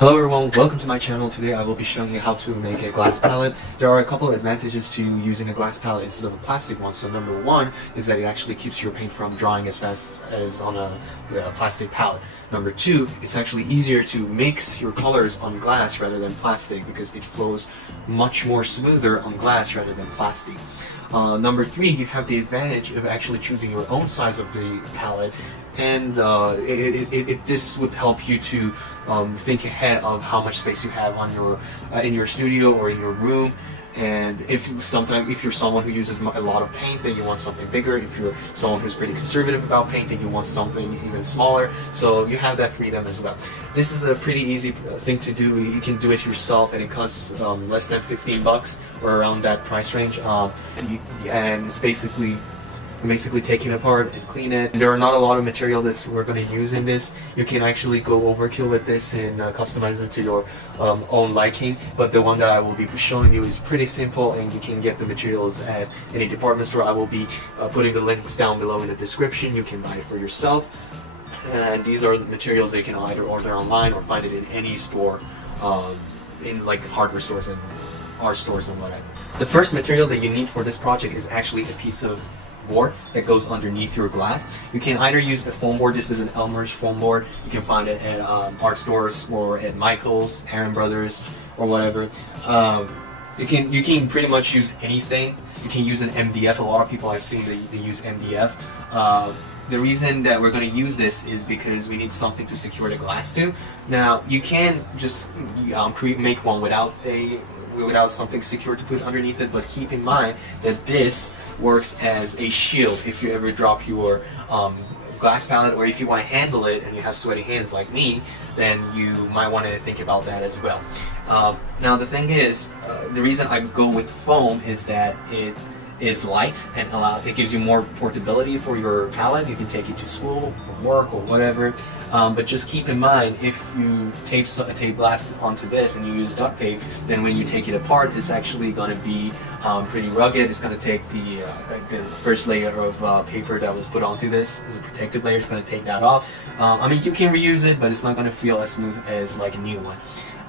Hello everyone, welcome to my channel. Today I will be showing you how to make a glass palette. There are a couple of advantages to using a glass palette instead of a plastic one. So number one is that it actually keeps your paint from drying as fast as on a plastic palette. Number two, it's actually easier to mix your colors on glass rather than plastic because it flows much more smoother on glass rather than plastic. Number three, you have the advantage of actually choosing your own size of the palette, and this would help you to think ahead of how much space you have on your in your studio or in your room. And if you're someone who uses a lot of paint, then you want something bigger. If you're someone who's pretty conservative about paint, then you want something even smaller. So you have that freedom as well. This is a pretty easy thing to do. You can do it yourself, and it costs less than $15 or around that price range. And it's basically take it apart and clean it. There are not a lot of material that we're going to use in this. You can actually go overkill with this and customize it to your own liking, but the one that I will be showing you is pretty simple, and you can get the materials at any department store. I will be putting the links down below in the description. You can buy it for yourself, and these are the materials that you can either order online or find it in any store, in like hardware stores and art stores and whatever. The first material that you need for this project is actually a piece of board that goes underneath your glass. You can either use a foam board. This is an Elmer's foam board. You can find it at art stores or at Michael's, Aaron Brothers, or whatever. You can pretty much use anything. You can use an MDF. A lot of people I've seen they use MDF. The reason that we're going to use this is because we need something to secure the glass to. Now you can just make one without something secure to put underneath it, but keep in mind that this works as a shield if you ever drop your glass palette, or if you want to handle it and you have sweaty hands like me, then you might want to think about that as well. Now the thing is, the reason I go with foam is that it is light and it gives you more portability for your palette. You can take it to school or work or whatever. But just keep in mind, if you tape glass onto this and you use duct tape, then when you take it apart, it's actually going to be pretty rugged. It's going to take the first layer of paper that was put onto this as a protective layer. It's going to take that off. I mean, you can reuse it, but it's not going to feel as smooth as like a new one.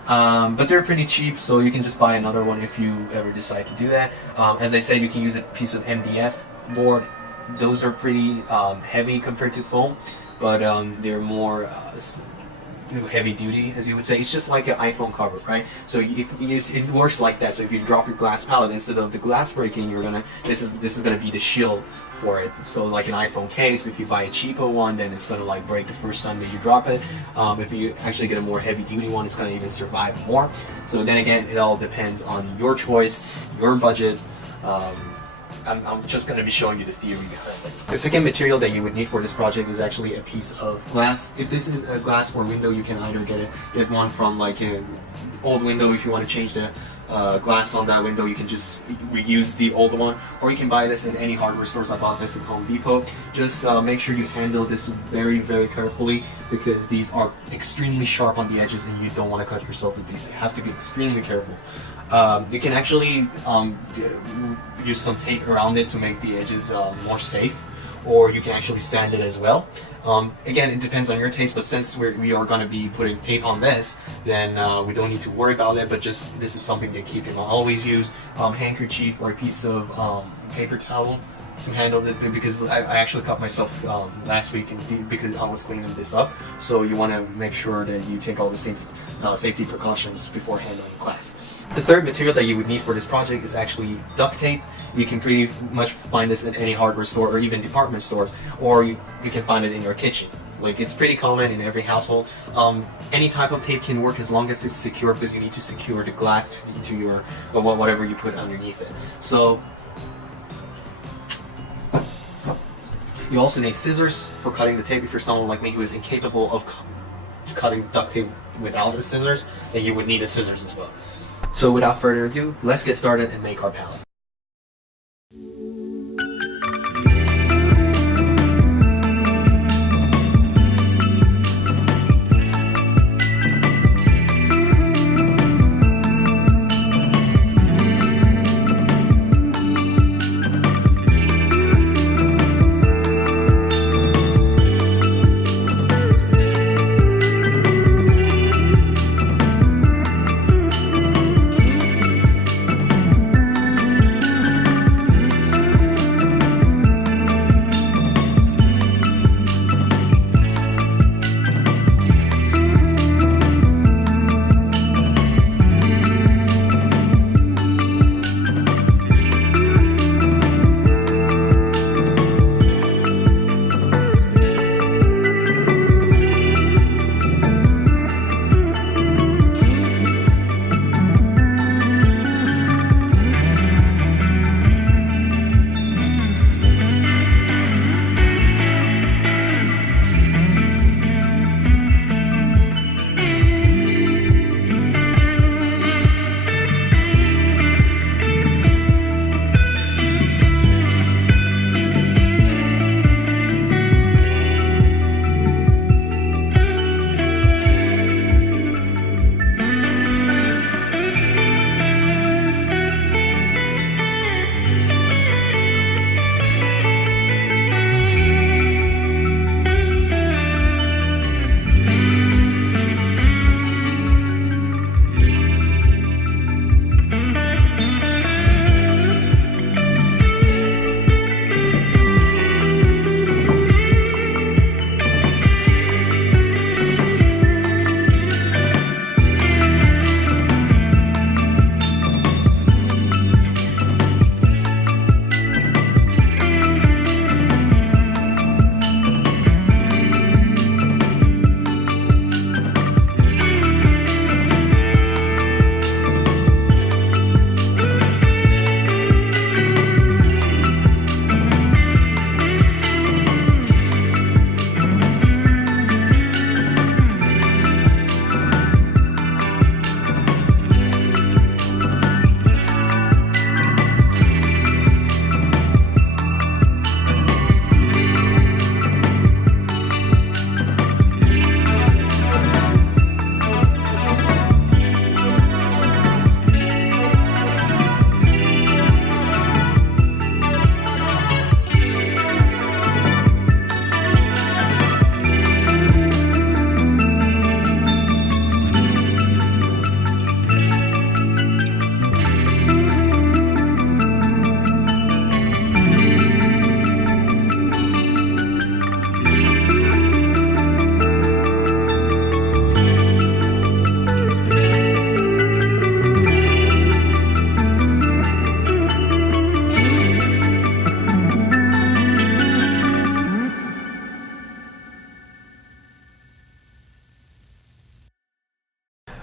But they're pretty cheap, so you can just buy another one if you ever decide to do that. As I said, you can use a piece of MDF board. Those are pretty heavy compared to foam, but they're more heavy duty, as you would say. It's just like an iPhone cover, right? So it works like that. So if you drop your glass palette, instead of the glass breaking, this is gonna be the shield for it. So like an iPhone case, if you buy a cheaper one, then it's gonna like break the first time that you drop it. If you actually get a more heavy duty one, it's gonna even survive more. So then again, it all depends on your choice, your budget. I'm just going to be showing you the theory behind it. The second material that you would need for this project is actually a piece of glass. If this is a glass for window, you can either get one from like an old window. If you want to change the glass on that window, you can just reuse the old one, or you can buy this in any hardware stores. I bought this at Home Depot. Just make sure you handle this very, very carefully, because these are extremely sharp on the edges and you don't want to cut yourself with these. You have to be extremely careful. You can actually use some tape around it to make the edges more safe, or you can actually sand it as well. Again, it depends on your taste, but since we are going to be putting tape on this, then we don't need to worry about it, but just this is something to keep in mind. Always use handkerchief or a piece of paper towel to handle it, because I actually cut myself last week because I was cleaning this up. So you want to make sure that you take all the safety precautions before handling glass. The third material that you would need for this project is actually duct tape. You can pretty much find this at any hardware store or even department stores, or you can find it in your kitchen. Like, it's pretty common in every household. Any type of tape can work as long as it's secure, because you need to secure the glass to your whatever you put underneath it. So you also need scissors for cutting the tape. If you're someone like me who is incapable of cutting duct tape without the scissors, then you would need a scissors as well. So without further ado, let's get started and make our palette.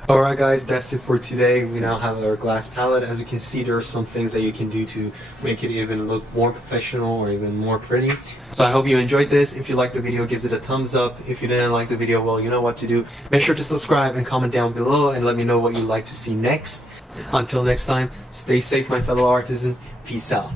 Alright guys, that's it for today. We now have our glass palette. As you can see, there are some things that you can do to make it even look more professional or even more pretty. So I hope you enjoyed this. If you liked the video, give it a thumbs up. If you didn't like the video, well, you know what to do. Make sure to subscribe and comment down below and let me know what you'd like to see next. Until next time, stay safe my fellow artisans. Peace out.